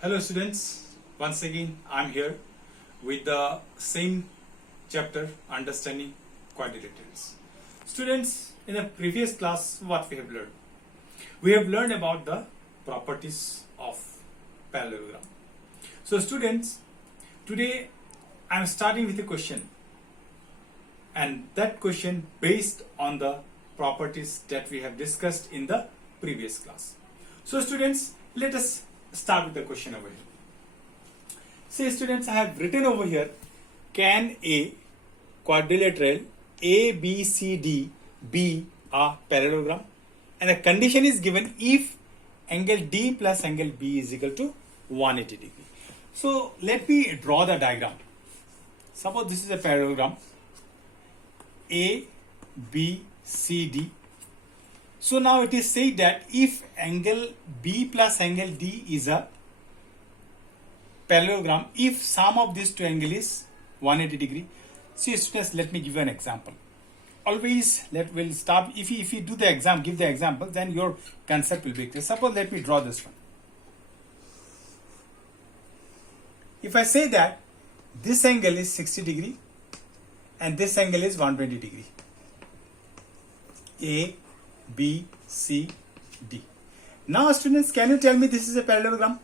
Hello students, once again I'm here with the same chapter, understanding quadrilaterals. Students, in the previous class what we have learned? We have learned about the properties of parallelogram. So students, today I'm starting with a question, and that question based on the properties that we have discussed in the previous class. So students, let us start with the question over here. Say students, I have written over here, can a quadrilateral ABCD be a parallelogram? And the condition is given if angle D plus angle B is equal to 180 degree. So let me draw the diagram. Suppose this is a parallelogram ABCD. So now it is said that if angle B plus angle D is a parallelogram, if sum of these two angles is 180 degree. See students, let me give you an example. Always we'll start, if you do the exam, give the example, then your concept will be clear. Suppose let me draw this one. If I say that this angle is 60 degree and this angle is 120 degree. A, B, C, D. Now students, can you tell me this is a parallelogram?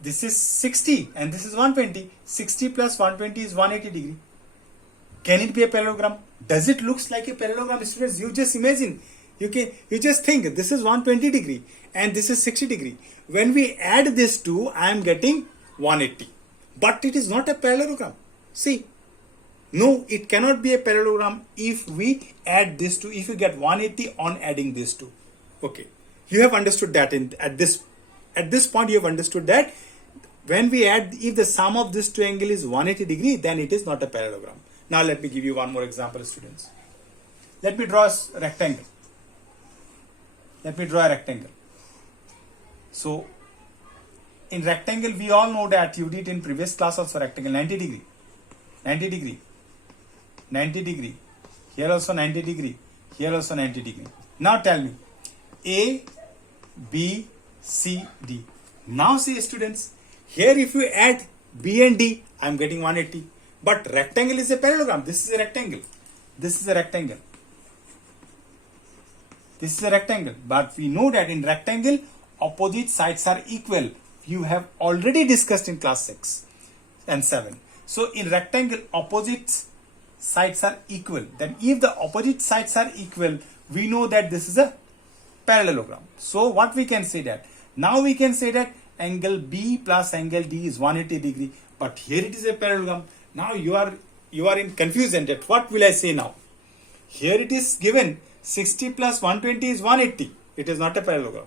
This is 60 and this is 120. 60 plus 120 is 180 degree. Can it be a parallelogram? Does it looks like a parallelogram, students? You just imagine. You just think this is 120 degree and this is 60 degree. When we add these two, I am getting 180. But it is not a parallelogram. See. No, it cannot be a parallelogram if we add this two, if you get 180 on adding these two. Okay, you have understood that at this point you have understood that when we add, if the sum of this two angle is 180 degree, then it is not a parallelogram. Now let me give you one more example, students. Let me draw a rectangle. Let me draw a rectangle. So in rectangle, we all know that you did in previous class also rectangle 90 degree, 90 degree. 90 degree, here also 90 degree, here also 90 degree. Now tell me, A, B, C, D. Now see students, here if you add B and D, I am getting 180. But rectangle is a parallelogram. This is a rectangle. This is a rectangle. This is a rectangle. But we know that in rectangle, opposite sides are equal. You have already discussed in class 6 and 7. So in rectangle, opposite sides are equal. Then if the opposite sides are equal, we know that this is a parallelogram. So what we can say that? Now we can say that angle B plus angle D is 180 degree. But here it is a parallelogram. Now you are in confusion that what will I say now? Here it is given 60 plus 120 is 180. It is not a parallelogram.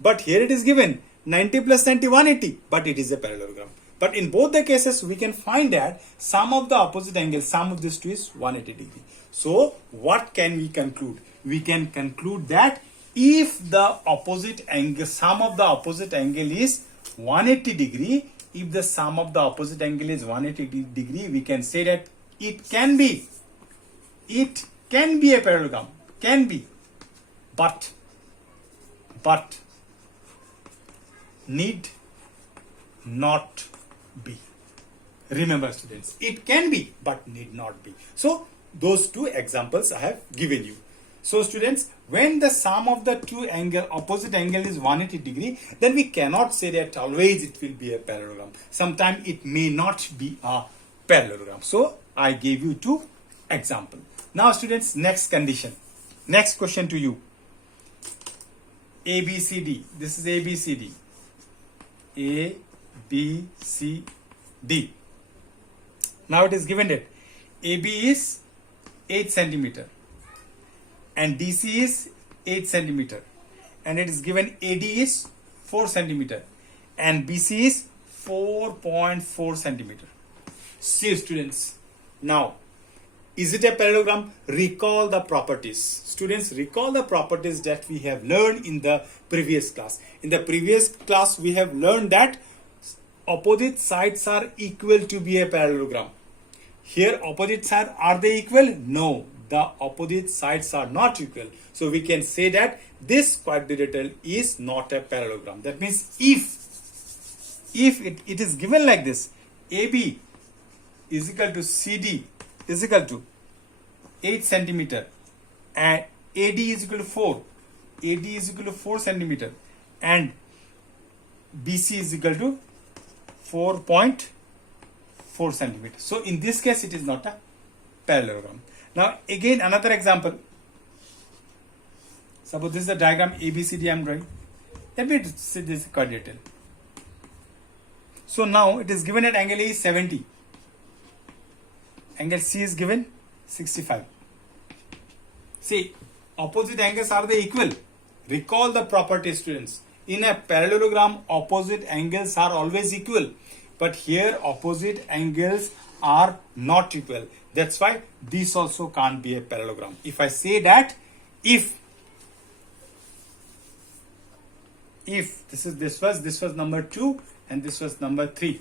But here it is given 90 plus 90 180. But it is a parallelogram. But in both the cases, we can find that sum of the opposite angles, sum of these two is 180 degree. So, what can we conclude? We can conclude that if the opposite angle, sum of the opposite angle is 180 degree, if the sum of the opposite angle is 180 degree, we can say that it can be a parallelogram, can be, but need not be. Remember students, it can be but need not be. So those two examples I have given you. So students, when the sum of the two angle, opposite angle is 180 degree, then we cannot say that always it will be a parallelogram. Sometimes it may not be a parallelogram. So I gave you two examples. Now students, next condition, next question to you. ABCD, this is ABCD. A, B, C, D. Now it is given that AB is 8 centimeter and DC is 8 centimeter, and it is given AD is 4 centimeter and BC is 4.4 centimeter. See students, now is it a parallelogram? Recall the properties. Students, recall the properties that we have learned in the previous class. In the previous class, we have learned that opposite sides are equal to be a parallelogram. Here, opposite sides, are they equal? No, the opposite sides are not equal. So we can say that this quadrilateral is not a parallelogram. That means if if it is given like this, AB is equal to CD is equal to 8 centimeter and AD is equal to 4, AD is equal to 4 centimeter and BC is equal to 4.4 centimeter. So in this case it is not a parallelogram. Now again another example. Suppose this is the diagram ABCD I am drawing. Let me say this is quadrilateral. So now it is given at angle A is 70. Angle C is given 65. See, opposite angles are they equal? Recall the property, students. In a parallelogram, opposite angles are always equal. But here opposite angles are not equal. That's why this also can't be a parallelogram. If I say that if this was number 2 and this was number 3,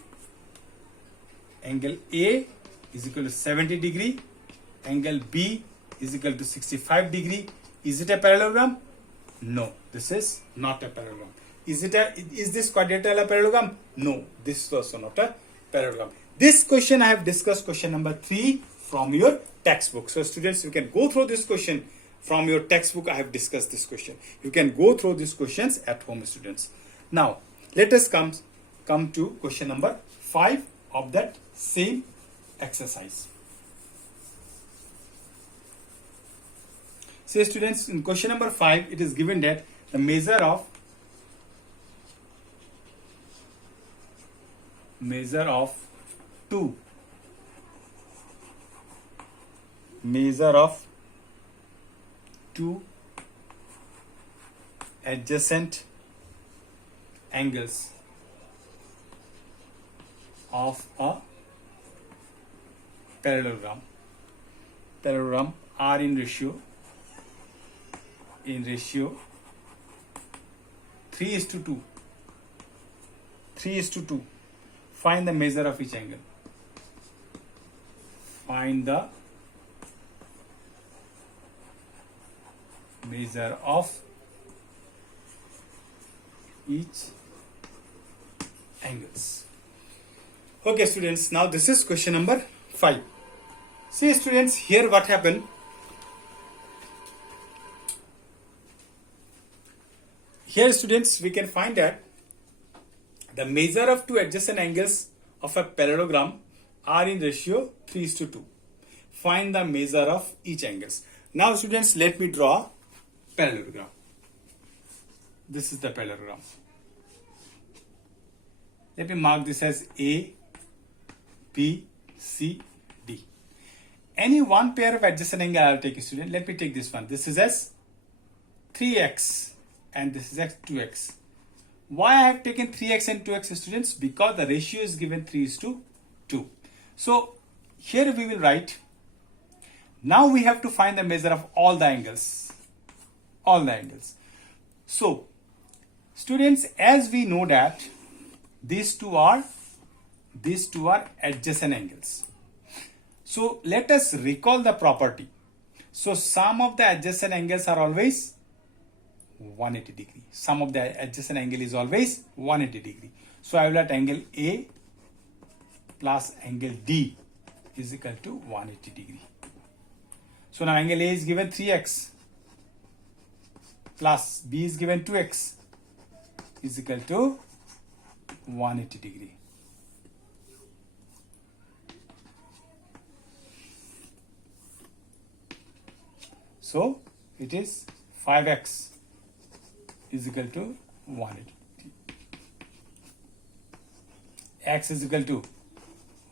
angle A is equal to 70 degree, angle B is equal to 65 degree. Is it a parallelogram? No, this is not a parallelogram. Is this quadrilateral a parallelogram? No, this is also not a parallelogram. This question I have discussed, question number 3 from your textbook. So students, you can go through this question from your textbook. I have discussed this question. You can go through these questions at home, students. Now let us come to question number 5 of that same exercise. Say students, in question number 5 it is given that the measure of two adjacent angles of a parallelogram are in ratio 3:2. Find the measure of each angle. Find the measure of each angles. Okay students, now this is question number 5. See students, here what happened. Here students, we can find that the measure of two adjacent angles of a parallelogram are in ratio 3:2. Find the measure of each angles. Now students, let me draw parallelogram. This is the parallelogram. Let me mark this as A, B, C, D. Any one pair of adjacent angle I will take, student. Let me take this one. This is as 3x and this is as 2x. Why I have taken 3x and 2x, students? Because the ratio is given 3:2. So here we will write. Now we have to find the measure of all the angles. So students, as we know that these two are adjacent angles. So let us recall the property. So sum of the adjacent angles are always 180 degree. Sum of the adjacent angle is always 180 degree. So I will write angle A plus angle D is equal to 180 degree. So now angle A is given 3x plus B is given 2x is equal to 180 degree. So it is 5x is equal to 180. X is equal to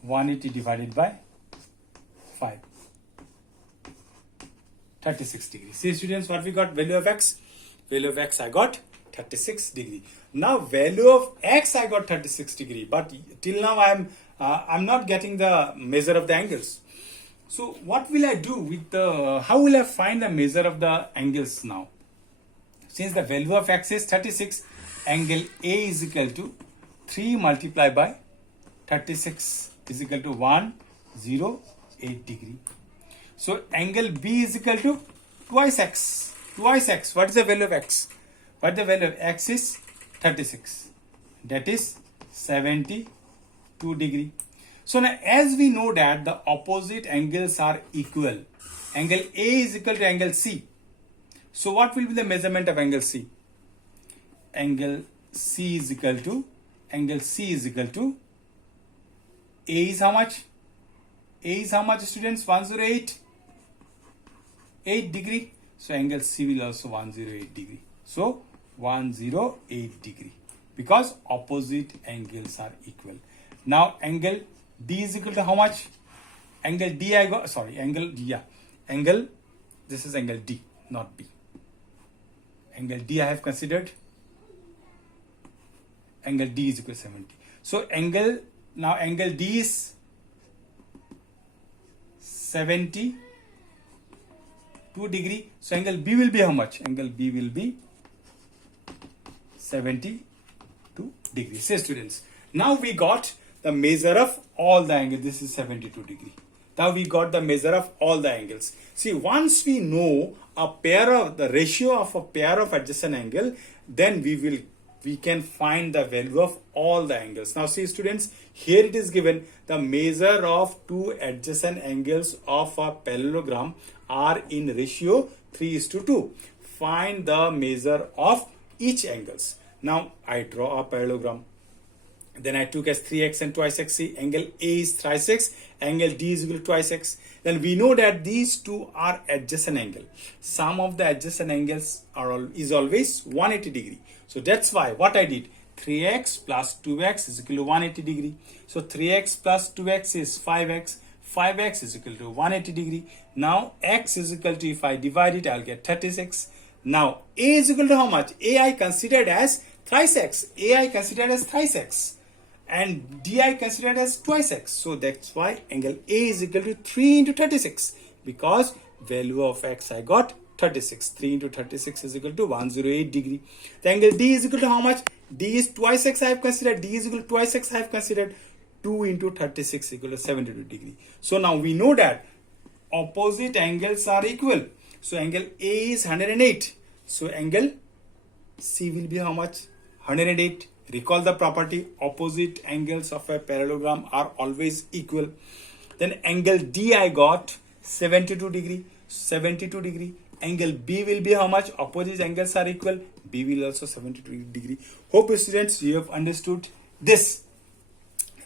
180 divided by 5. 36 degrees. See students, what we got? Value of x? Value of x I got 36 degree. Now value of x I got 36 degree, but till now I'm not getting the measure of the angles. So what will I do with the, how will I find the measure of the angles now? Since the value of x is 36, angle A is equal to 3 multiplied by 36 is equal to 108 degree. So angle B is equal to twice x. What is the value of x? What the value of x is 36. That is 72 degree. So now as we know that the opposite angles are equal, angle A is equal to angle C. So what will be the measurement of angle C? Angle C is equal to A is how much? A is how much, students? 108 degree. So angle C will also 108 degree. So 108 degree because opposite angles are equal. Now angle D is equal to how much? Angle D I got, sorry, angle D, yeah. Angle, this is angle D, not B. Angle D I have considered. Angle D is equal to 70. So angle, now angle D is 72 degree. So angle B will be how much? Angle B will be 72 degrees. Say students, now we got the measure of all the angles. This is 72 degree. Now we got the measure of all the angles. See, once we know the ratio of a pair of adjacent angle, then we can find the value of all the angles. Now see students, here it is given the measure of two adjacent angles of a parallelogram are in ratio 3:2. Find the measure of each angles. Now I draw a parallelogram. Then I took as 3x and twice x. See, angle A is thrice x, angle D is equal to twice x. Then we know that these two are adjacent angle. Sum of the adjacent angles is always 180 degree. So that's why what I did, 3x plus 2x is equal to 180 degree. So 3x plus 2x is 5x. 5x is equal to 180 degree. Now x is equal to, if I divide it, I'll get 36. Now A is equal to how much? A I considered as thrice x. A I considered as thrice x. And D I considered as twice x. So that's why angle A is equal to 3 into 36. Because value of x I got 36. 3 into 36 is equal to 108 degree. The angle D is equal to how much? D is twice x I have considered. D is equal to twice x I have considered. 2 into 36 equal to 72 degree. So now we know that opposite angles are equal. So angle A is 108. So angle C will be how much? 108. Recall the property, opposite angles of a parallelogram are always equal. Then angle D I got 72 degree. 72 degree. Angle B will be how much? Opposite angles are equal. B will also 72 degree. Hope students you have understood this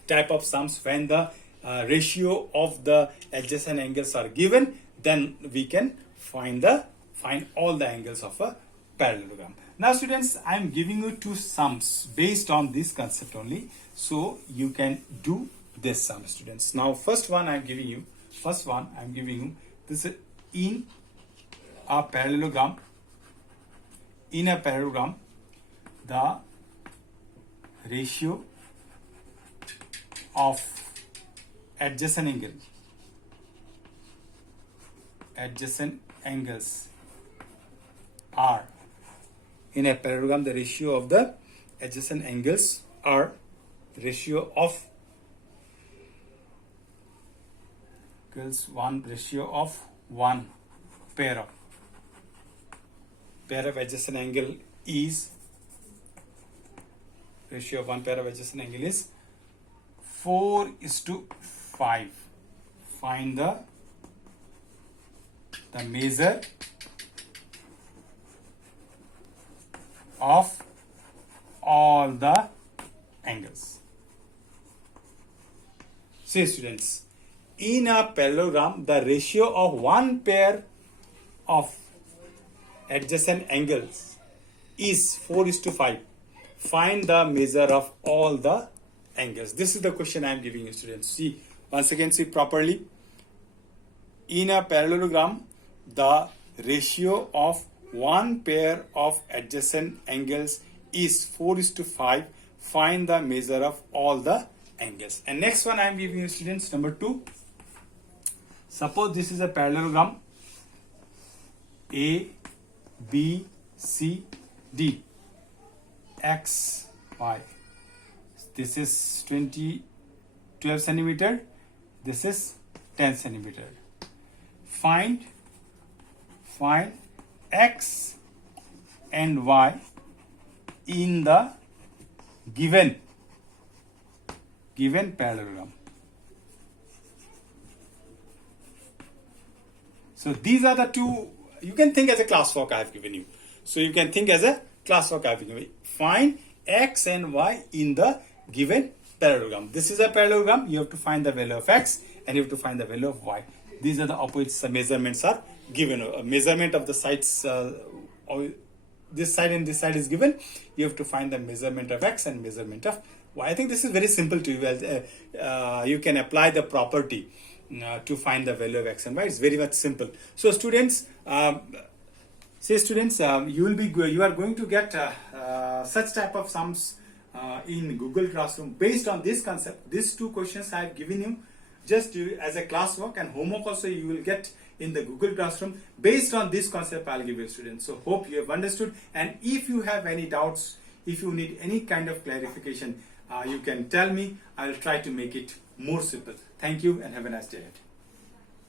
type of sums. When the ratio of the adjacent angles are given, then we can find all the angles of a parallelogram. Now students, I am giving you two sums based on this concept only, so you can do this sum, students. Now first one I am giving you this is in a parallelogram. In a parallelogram, the ratio of adjacent angles are, in a parallelogram the ratio of the adjacent angles are ratio of one pair of adjacent angle is ratio of one pair of adjacent angle is 4:5. Find the measure of all the angles. See students, in a parallelogram the ratio of one pair of adjacent angles is 4:5. Find the measure of all the angles. This is the question I am giving you, students. See, once again, see properly. In a parallelogram, the ratio of one pair of adjacent angles is 4:5. Find the measure of all the angles. And next one I am giving you, students, number 2. Suppose this is a parallelogram A, B, C, D, X, Y. This is 12 centimeter. This is 10 centimeter. Find X and Y in the given given parallelogram. So these are the two, you can think as a classwork I have given you. So you can think as a classwork I have given you. Find x and y in the given parallelogram. This is a parallelogram. You have to find the value of x and you have to find the value of y. These are the opposite measurements are given. A measurement of the sides, this side and this side is given. You have to find the measurement of x and measurement of y. I think this is very simple to you. You can apply the property to find the value of x and y. It's very much simple. So students, you are going to get such type of sums in Google Classroom based on this concept. These two questions I have given you just as a classwork, and homework also you will get in the Google Classroom based on this concept I'll give you students. So hope you have understood, and if you have any doubts, if you need any kind of clarification, you can tell me. I'll try to make it more simple. Thank you and have a nice day ahead.